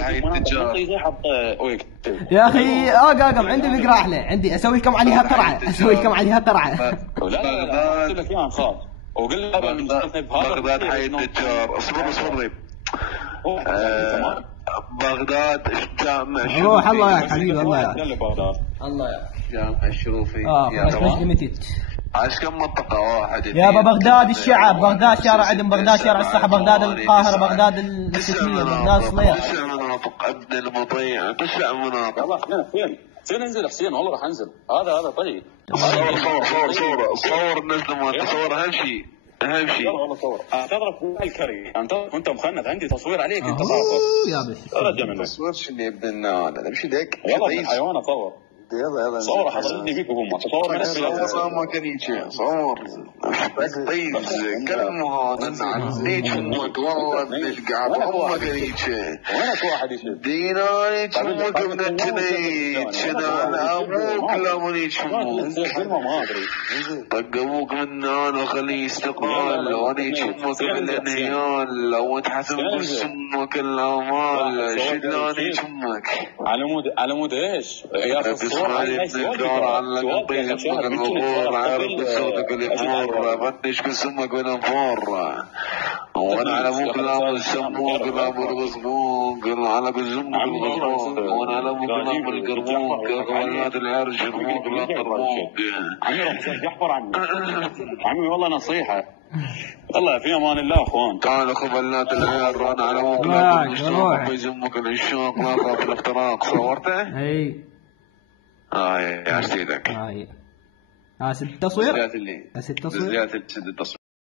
بغداد حي التجار. يا اخي اقم عندي فكره احلى، عندي اسوي لكم عليها ترعه، اسوي لكم عليها ترعه. لا اكتب لك اياها خاص. وقل بغداد حي التجار. اصبر بغداد جامع الشروفي. روح الله ياك حبيبي، الله ياك الله ياك. جامع الشروفي. مش ليميتد. عايش كم منطقة واحد يابا بغداد الشعب، بغداد شارع عدن، بغداد شارع الصحة، بغداد القاهرة، بغداد السكنية، بغداد صليح. تسع مناطق ابن المطيع، تسع مناطق. يلا فين انزل حسين؟ والله راح انزل. هذا طيب. صور نزل ما تصور اهم شيء. والله صور. انتظرك في الكري، انتظرك وانت مخنث، عندي تصوير عليك انت صار. يا بس تصوير شنو ابن النار؟ امشي دك. يلا الحيوان اصور. يلا صور حضرتني بيك وامك. صور ما كان يجي صور. طيب كلمه هذا ليش امك والله بنلقى ما كان يجي. وينك واحد يشد؟ ديناري امك ابن الجنيد شنو ابوك لا مني شموك. ما ادري. طق ابوك من انا خليه يستقال وانا شمك بالانهيال وانت حسب بسمك الامال شدلاني شمك. على مود ايش؟ يا اخي اسمعني الدار علق طيب اسمك الغفور عارف صوتك الامور فتش باسمك بالانفار وانا على ابوك لام السموك لام الغصبوك على بزمك الغصبوك وانا على ابوك لام القربوك قوانات العرش رموك لا قربوك. عمي روح جحفر عمي والله نصيحه. والله في امان الله اخوان. تعال اخو بنات العير انا على ابوك لام الشوق بيزمك العشاق لا خاف الافتراق. صورته؟ اي يا سيدك. ست تصوير؟ زيادة التصوير.